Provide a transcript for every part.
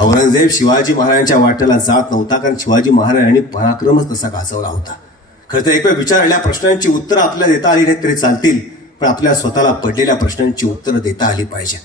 औरंगजेब शिवाजी महाराजांच्या वाटेला जात नव्हता, कारण शिवाजी महाराजांनी पराक्रमच तसा गाजवला होता. खरं तर एक वेळ विचारलेल्या प्रश्नांची उत्तरं आपल्याला देता आली नाही तरी चालतील, पण आपल्या स्वतःला पडलेल्या प्रश्नांची उत्तरं देता आली पाहिजे.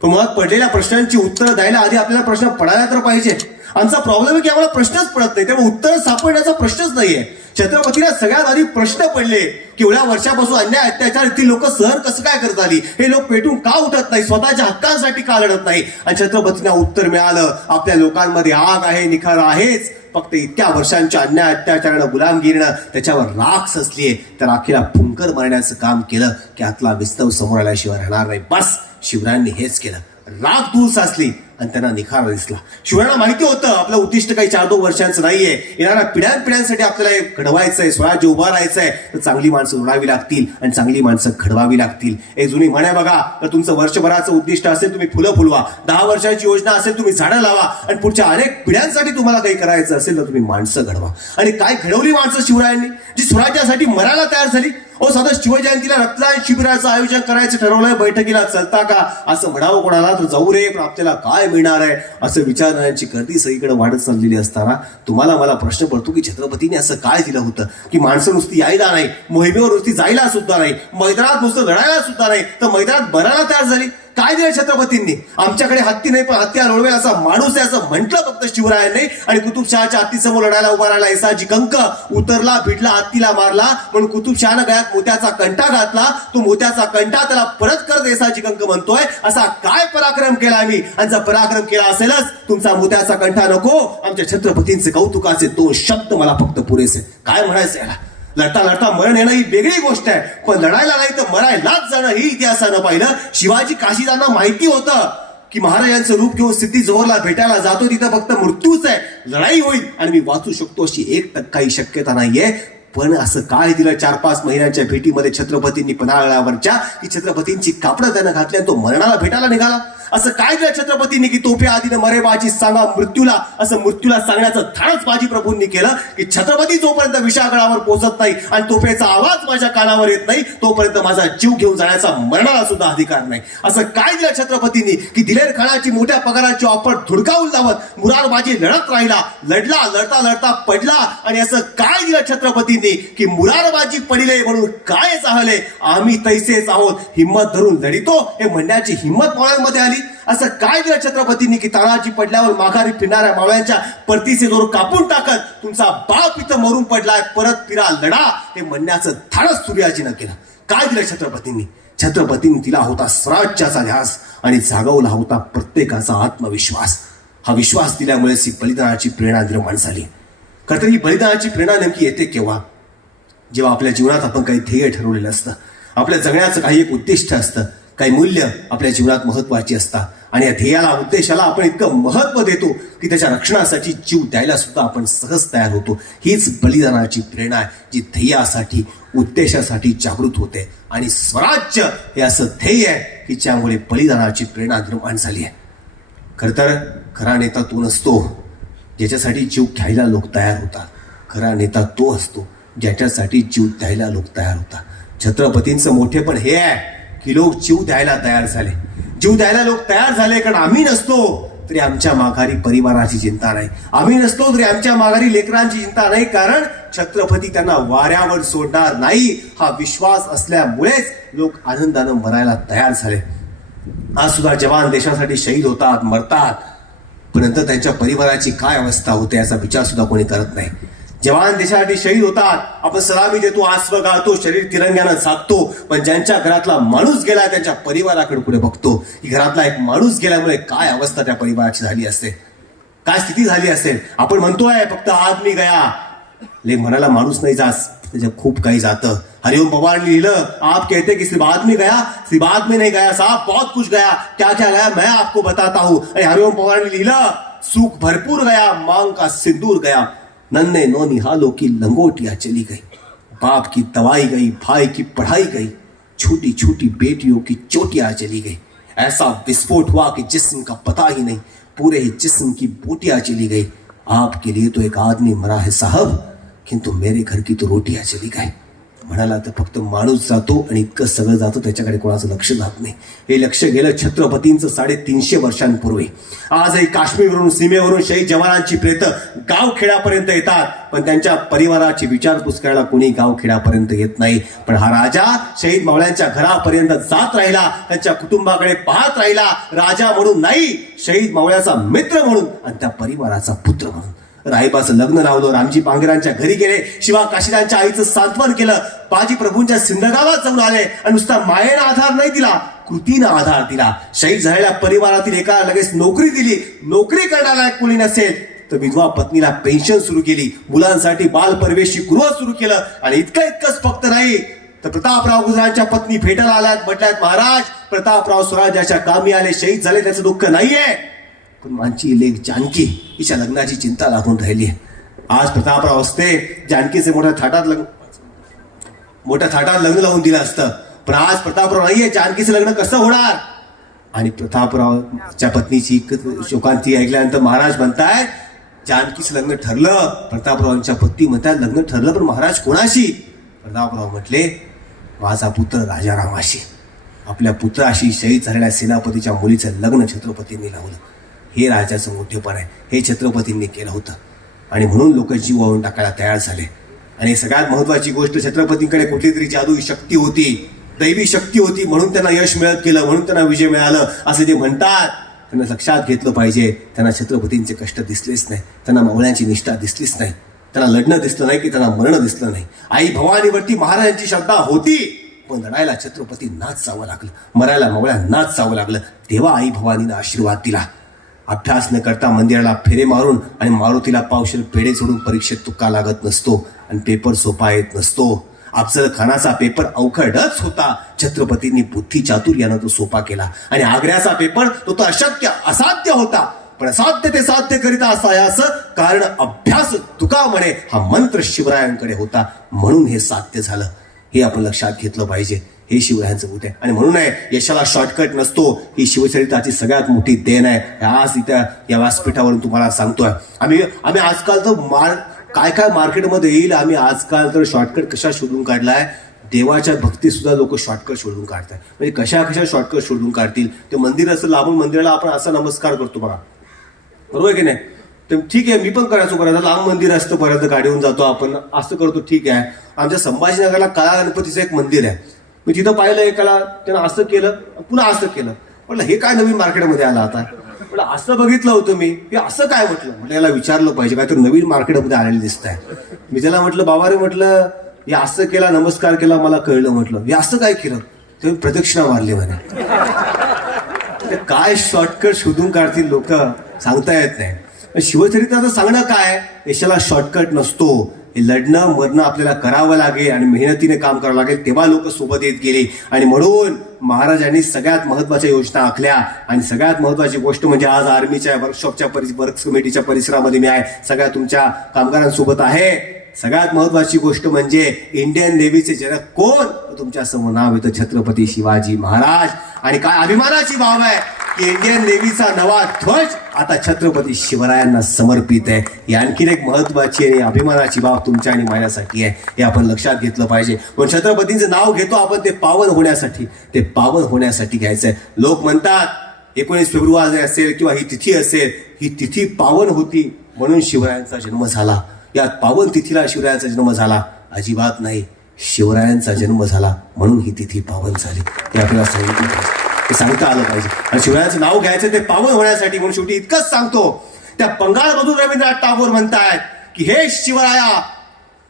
पण मुळात पडलेल्या प्रश्नांची उत्तरं द्यायला आधी आपल्याला प्रश्न पडायला तर पाहिजे. आमचा प्रॉब्लेम आहे की आम्हाला प्रश्नच पडत नाही, त्यामुळे उत्तर सापडण्याचा प्रश्नच नाहीये. छत्रपतीला सगळ्यात आधी प्रश्न पडले की एवढ्या वर्षापासून अन्याय अत्याचार ती लोक सहन कसं काय करत आली, हे लोक पेटून का उठत नाही, स्वतःच्या हक्कांसाठी का लढत नाही. आणि छत्रपतींना उत्तर मिळालं, आपल्या लोकांमध्ये आग आहे, निखार आहेच, फक्त इतक्या वर्षांच्या अन्याय अत्याचारानं गुलामगिरीनं त्याच्यावर राख सचलीये, त्या राखीला फुंकर मारण्याचं काम केलं की आतला विस्तव समोर आल्याशिवाय राहणार नाही. बस शिवरायांनी हेच केलं. राख दूर साचली आणि त्यांना निखार दिसला. शिवरायांना माहिती होतं आपलं उद्दिष्ट काही 4-2 वर्षांचं नाहीये, येणाऱ्या पिढ्यानपिढ्यांसाठी आपल्याला घडवायचंय, स्वराज्य उभा राहायचंय, तर चांगली माणसं जोडावी लागतील आणि चांगली माणसं घडवावी लागतील. एक जुनी म्हण आहे बघा, तर तुमचं वर्षभराचं उद्दिष्ट असेल तुम्ही फुलं फुलवा, 10 वर्षांची योजना असेल तुम्ही झाडं लावा, आणि पुढच्या अनेक पिढ्यांसाठी तुम्हाला काही करायचं असेल तर तुम्ही माणसं घडवा. आणि काय घडवली माणसं शिवरायांनी, जी स्वराज्यासाठी मरायला तयार झाली. साधं शिवजयंतीला रक्तदान शिबिराचं आयोजन करायचं ठरवलंय, बैठकीला चलता का असं म्हणावं कोणाला तर जाऊ रे, पण आपल्याला काय मिळणार आहे असं विचारणाऱ्यांची गर्दी सगळीकडे वाढत चाललेली असताना तुम्हाला मला प्रश्न पडतो की छत्रपतींनी असं काय दिलं होतं की माणसं नुसती यायला नाही, मोहिमेवर नुसती जायला सुद्धा नाही, मैदानात नुसतं लढायला सुद्धा नाही, तर मैदानात बनायला तयार झाली. काय दिलं छत्रपतींनी? आमच्याकडे हत्ती नाही पण हत्यार ओळवेल असा माणूस आहे असं म्हटलं फक्त शिवरायांनी. आणि कुतुबशहाच्या हत्तीसमोर लढायला उभा राहिला ऐसाजी कंक उतरला, भिडला, हत्तीला मारला, पण कुतुबशहानं गळ्यात मोत्याचा कंठा घातला. तो मोत्याचा कंठा त्याला परत करत ऐसाजी कंक म्हणतोय, असा काय पराक्रम केला आम्ही, आणि जर पराक्रम केला असेलच तुमचा मोत्याचा कंठा नको, आमच्या छत्रपतींचे कौतुकाचे 2 शब्द मला फक्त पुरेसे. काय म्हणायचं याला? लढता लढता मरण येणं ही वेगळी गोष्ट आहे, पण लढायला नाही तर मरायलाच जाणं ही इतिहासानं पाहिलं. शिवाजी काशीदांना माहिती होतं की महाराजांचं रूप घेऊन सिद्धी जोहरला भेटायला जातो, तिथं फक्त मृत्यूच आहे, लढाई होईल आणि मी वाचू शकतो अशी 1% शक्यता नाहीये. पण असं काय दिलं 4-5 महिन्यांच्या भेटीमध्ये छत्रपतींनी पन्हाळ्यावरच्या की छत्रपतींची कापडं त्यानं घातली आणि तो मरणाला भेटायला निघाला. असं काय दिलं छत्रपतींनी की तोफे आधीनं मरे बाजी सांगा मृत्यूला, असं मृत्यूला सांगण्याचं धाडस बाजी प्रभूंनी केलं की छत्रपती जोपर्यंत विशागडावर पोहोचत नाही आणि तोफेचा आवाज माझ्या कानावर येत नाही तोपर्यंत माझा जीव घेऊन जाण्याचा मरणाला सुद्धा अधिकार नाही. असं काय दिलं छत्रपतींनी की दिलेर खानाची मोठ्या पगाराची ऑफर धुडकावून लावत मुरारबाजी लढत राहिला, लढला, लढता लढता पडला. आणि असं काय दिलं छत्रपतींनी की मुरारबाजी पडिले म्हणून काय चाहले, आम्ही तैसेच आहोत, हिम्मत धरून लढितो हे म्हणण्याची हिम्मत मावळ्यांमध्ये आली. असं काय दिलं छत्रपतींनी की तानाजी पडल्यावर माघारी फिरणाऱ्या मावळ्यांच्या परतीचे दोर कापून टाकत तुमचा बाप इथं मरून पडलाय, परत फिरा लढा हे म्हणण्याचं धाडस सूर्याजीनं केलं. काय दिलं छत्रपतींनी? छत्रपतींनी दिला होता स्वराज्याचा ध्यास आणि जागवला होता प्रत्येकाचा आत्मविश्वास. हा विश्वास दिल्यामुळेच ही बलिदानाची प्रेरणा निर्माण झाली. खरं तर ही बलिदानाची प्रेरणा नेमकी येते केव्हा? जेव्हा आपल्या जीवनात आपण काही ध्येय ठरवलेलं असतं, आपल्या जगण्याचं काही एक उद्दिष्ट असतं, काही मूल्य आपल्या जीवनात महत्वाची असतात आणि या ध्येयाला उद्देशाला आपण इतकं महत्व देतो की त्याच्या रक्षणासाठी जीव द्यायला सुद्धा आपण सहज तयार होतो. हीच बलिदानाची प्रेरणा आहे जी ध्येयासाठी उद्देशासाठी जागृत होते. आणि स्वराज्य हे असं ध्येय आहे की ज्यामुळे बलिदानाची प्रेरणा निर्माण झाली आहे. खरं तर खरा नेता तो नसतो ज्याच्यासाठी जीव घ्यायला लोक तयार होतात, खरा नेता तो असतो ज्याच्यासाठी जीव द्यायला लोक तयार होतात. छत्रपतींचं मोठेपण हे आहे की लोक जीव द्यायला तयार झाले. जीव द्यायला लोक तयार झाले कारण आम्ही नसलो तरी आमच्या माघारी परिवाराची चिंता नाही, आम्ही नसलो तरी आमच्या माघारी लेकरांची चिंता नाही, कारण छत्रपती त्यांना वाऱ्यावर सोडणार नाही हा विश्वास असल्यामुळेच लोक आनंदानं मरायला तयार झाले. आज सुद्धा जवान देशासाठी शहीद होतात, मरतात, पण नंतर त्यांच्या परिवाराची काय अवस्था होते याचा विचार सुद्धा कोणी करत नाही. जवान देशासाठी शहीद होतात, आपण सलामी देतो, आस्व गाळतो, शरीर तिरंग्यानं झाकतो, पण ज्यांच्या घरातला माणूस गेला त्यांच्या परिवाराकडे पुढे बघतो की घरातला एक माणूस गेल्यामुळे काय अवस्था त्या परिवाराची झाली असते, काय स्थिती झाली असेल. आपण म्हणतोय फक्त आदमी गया, ले म्हणायला माणूस नाही जात, त्याच्या खूप काही जातं. हरिओम पवार ने लिहिलं, आप कहते कि सिर्फ आदमी गया, सिर्फ आदमी नहीं गया साहब, बहुत कुछ गया, क्या क्या गया मैं आपको बताता हूं. आणि हरिओम पवार ने लिहिलं, सुख भरपूर गया, मांग का सिंदूर गया, नन्हे नौनिहालों की लंगोटियां चली गई, बाप की दवाई गई, भाई की पढ़ाई गई, छोटी छोटी बेटियों की चोटियां चली गई. ऐसा विस्फोट हुआ कि जिस्म का पता ही नहीं, पूरे ही जिस्म की बोटियां चली गई. आपके लिए तो एक आदमी मरा है साहब, किंतु मेरे घर की तो रोटियां चली गई. म्हणाला तर फक्त माणूस जातो आणि इतकं सगळं जातं, त्याच्याकडे कोणाचं लक्ष जात नाही. हे लक्ष गेलं छत्रपतींचं 350 वर्षांपूर्वी. आजही काश्मीरवरून सीमेवरून शहीद जवानांची प्रेतं गाव खेड्यापर्यंत येतात, पण त्यांच्या परिवाराची विचारपूस करायला कोणी गाव खेड्यापर्यंत येत नाही. पण हा राजा शहीद मावळ्यांच्या घरापर्यंत जात राहिला, त्यांच्या कुटुंबाकडे पाहत राहिला, राजा म्हणून नाही, शहीद मावळ्याचा मित्र म्हणून आणि त्या परिवाराचा पुत्र म्हणून. रायबाचं लग्न लावलं, रामजी पांगरांच्या घरी गेले, शिवा काशीदांच्या आईचं सांत्वन केलं, बाजी प्रभूंच्या सिंधगावात जाऊन आले आणि नुसता मायेनं आधार नाही दिला, कृतीनं आधार दिला. शहीद झालेल्या परिवारातील एका लगेच नोकरी दिली. नोकरी करण्याला कोणी नसेल तर विधवा पत्नीला पेन्शन सुरू केली, मुलांसाठी बाल परवेशी गृह सुरू केलं. आणि इतकंच फक्त नाही तर प्रतापराव गुजरांच्या पत्नी भेटायला आल्यात, म्हटल्यात महाराज प्रतापराव स्वराज्याच्या कामी आले, शहीद झाले, त्याचं दुःख नाहीये, पण माझी लेक जानकी हिच्या लग्नाची चिंता लागून राहिली आहे. आज प्रतापराव असते जानकीचे मोठ्या थाटात लग्न लावून दिलं असतं, पण आज प्रतापराव नाहीये, जानकीचं लग्न कसं होणार? आणि प्रतापरावच्या पत्नीची शोकांती ऐकल्यानंतर महाराज म्हणताय जानकीचं लग्न ठरलं. प्रतापरावांच्या पत्नी म्हणतात लग्न ठरलं, पण महाराज कोणाशी? प्रतापराव म्हटले माझा पुत्र राजारामाशी. आपल्या पुत्राशी शहीद झालेल्या सेनापतीच्या मुलीचं लग्न छत्रपतींनी लावलं. हे राजाचं मोठेपण आहे, हे छत्रपतींनी केलं होतं. आणि म्हणून लोक जीव वाहून टाकायला तयार झाले. आणि सगळ्यात महत्वाची गोष्ट, छत्रपतींकडे कुठली तरी जादुई शक्ती होती, दैवी शक्ती होती, म्हणून त्यांना यश मिळत गेलं, म्हणून त्यांना विजय मिळालं असं ते म्हणतात. त्यांना लक्षात घेतलं पाहिजे, त्यांना छत्रपतींचे कष्ट दिसलेच नाही, त्यांना मावळ्यांची निष्ठा दिसलीच नाही, त्यांना लढणं दिसलं नाही की त्यांना मरणं दिसलं नाही. आई भवानीवरती महाराजांची श्रद्धा होती, पण लढायला छत्रपतींनाच जावं लागलं, मरायला मावळ्यांनाच जावं लागलं. तेव्हा आई भवानीनं आशीर्वाद दिला. अभ्यास न करता मंदिराला फेरे मारून आणि मारुतीला पावशेर पेढे सोडून परीक्षेत तुका लागत नसतो आणि पेपर सोपा येत नसतो. अफजल खानाचा पेपर अवघडच होता, छत्रपतींनी बुद्धी चातुर्यानं तो सोपा केला. आणि आग्र्याचा पेपर तो तर अशक्य असाध्य होता, पण असाध्य ते साध्य करीता असायाचं कारण अभ्यास तुका म्हणे हा मंत्र शिवरायांकडे होता, म्हणून हे साध्य झालं. हे आपण लक्षात घेतलं पाहिजे. हे शिवरायांचं भूत आहे. आणि म्हणून आहे यशाला शॉर्टकट नसतो. ही शिवचरित्राची सगळ्यात मोठी देण आहे. आज इथं या व्यासपीठावरून तुम्हाला सांगतोय. आम्ही आजकाल तर काय मार्केटमध्ये येईल, आम्ही आजकाल तर शॉर्टकट कशा शोधून काढलाय. देवाच्या भक्ती सुद्धा लोक शॉर्टकट शोधून काढतात. म्हणजे कशा शॉर्टकट शोधून काढतील. ते मंदिर असं लांबून मंदिराला आपण असा नमस्कार करतो बघा, बरोबर आहे की नाही? तर ठीक आहे, मी पण करायचं लांब मंदिर असतं, बऱ्याच गाडीहून जातो आपण, असं करतो, ठीक आहे. आमच्या संभाजीनगरला काळा गणपतीचं एक मंदिर आहे. मी तिथं पाहिलं एकाला, त्यानं असं केलं पुन्हा असं केलं. म्हटलं हे काय नवीन मार्केटमध्ये आलं आता? म्हटलं असं बघितलं होतं मी, हे असं काय? म्हटलं याला विचारलं पाहिजे, काहीतरी नवीन मार्केटमध्ये आलेलं दिसत आहे. मी त्याला म्हटलं बाबा रे, म्हटलं हे असं केला, नमस्कार केला, मला कळलं. म्हटलं हे असं काय केलं? ते प्रदक्षिणा मारली म्हणे. काय शॉर्टकट शोधून काढतील लोक, सांगता येत नाही. शिवचरित्राचं सांगणं काय, यशाला शॉर्टकट नसतो. हे लढणं मरणं आपल्याला करावं लागेल आणि मेहनतीने काम करावं लागेल, तेव्हा लोक सोबत येत गेले. आणि म्हणून महाराजांनी सगळ्यात महत्वाच्या योजना आखल्या. आणि सगळ्यात महत्वाची गोष्ट म्हणजे आज आर्मीच्या वर्कशॉपच्या वर्क कमिटीच्या परिसरामध्ये मी आहे, सगळ्या तुमच्या कामगारांसोबत आहे. सगळ्यात महत्वाची गोष्ट म्हणजे इंडियन नेव्हीचे जनक कोण? तुमच्या समोर नाव येतं छत्रपती शिवाजी महाराज. आणि काय अभिमानाची बाब आहे की इंडियन नेव्हीचा नवा ध्वज आता छत्रपती शिवरायांना समर्पित आहे. ही आणखीन एक महत्वाची आणि अभिमानाची बाब तुमच्या आणि माझ्यासाठी आहे. हे आपण लक्षात घेतलं पाहिजे. पण छत्रपतींचं नाव घेतो आपण ते पावन होण्यासाठी घ्यायचंय. लोक म्हणतात 19 फेब्रुवारी असेल किंवा ही तिथी असेल, ही तिथी पावन होती म्हणून शिवरायांचा जन्म झाला. या पावन तिथीला शिवरायांचा जन्म झाला? अजिबात नाही. शिवरायांचा जन्म झाला म्हणून ही तिथी पावन झाली. ते आपल्याला सांगितलं पाहिजे, ते सांगता आलं पाहिजे. आणि शिवरायांचं नाव घ्यायचं ते पावन होण्यासाठी. म्हणून शेवटी इतकंच सांगतो. त्या बंगालमधून रवींद्रनाथ टागोर म्हणतायत की हे शिवराया,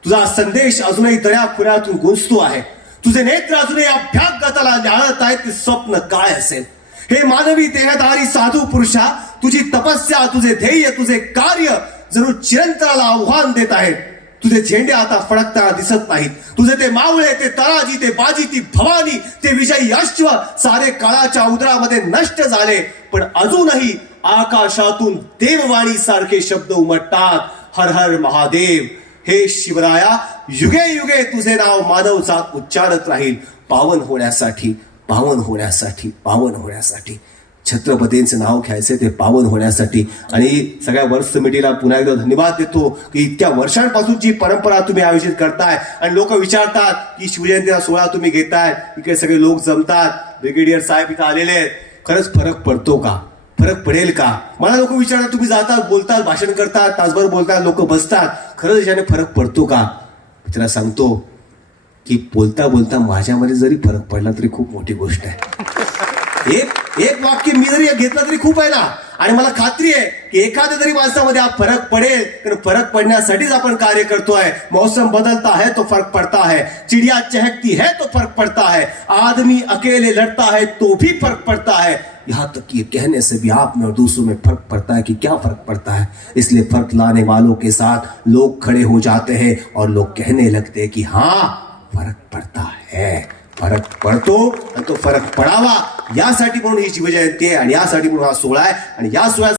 तुझा संदेश अजूनही दऱ्याखुऱ्यातून गुंजतो आहे. तुझे नेत्र अजूनही अभ्यागताला जाळत आहेत. ते स्वप्न काय असेल? हे मानवी देहधारी साधू पुरुषा, तुझी तपस्या, तुझे ध्येय, तुझे कार्य जणू चिरंतराला आव्हान देत आहेत. तुझे झेंडे आता फडकताना दिसत नाहीत. तुझे ते मावळे, ते तराजी, ते बाजी, ती भवानी, ते विजयी अश्व सारे काळाच्या उदरामध्ये नष्ट झाले. पण अजूनही आकाशातून देववाणी सारखे शब्द उमटतात, हर हर महादेव. हे शिवराया, युगे युगे तुझे नाव मानवजात उच्चारत राहील, पावन होण्यासाठी. छत्रपतींचं नाव घ्यायचं ते पावन होण्यासाठी. आणि सगळ्या वर्ष समितीला पुन्हा एकदा धन्यवाद देतो की इतक्या वर्षांपासूनची परंपरा तुम्ही आयोजित करताय. आणि लोक विचारतात की शिवजयंतीचा सोहळा तुम्ही घेताय, इकडे सगळे लोक जमतात, ब्रिगेडियर साहेब इथं आलेले आहेत, खरंच फरक पडतो का? फरक पडेल का? मला लोक विचारतात, तुम्ही जातात, बोलतात, भाषण करतात, तासभर बोलतात, लोक बसतात, खरंच याच्याने फरक पडतो का? त्याला सांगतो की बोलता बोलता माझ्यामध्ये जरी फरक पडला तरी खूप मोठी गोष्ट आहे. एक वाक्य मी जरी घेतलं तरी खूप आहे ना. आणि मला खात्री आहे की एखाद्या जरी माणसामध्ये हा फरक पडेल तर फरक पडण्यासाठीच आपण कार्य करतोय. मौसम बदलता है तो फर्क पड़ता है, चिड़िया चहकती है तो फर्क पड़ता है, आदमी अकेले लड़ता है तो भी फर्क पड़ता है, यहाँ तक कि कहने से भी आप में और दूसरों में फर्क पड़ता है कि क्या फर्क पड़ता है. इसलिए फर्क लाने वालों के साथ लोग खड़े हो जाते हैं और लोग कहने लगते हैं की हाँ फरक पडता है. फरक पडतो आणि तो फरक पडावा यासाठी म्हणून ही शिवजयंती आहे आणि यासाठी म्हणून हा सोहळा आहे. आणि या सोहळ्यात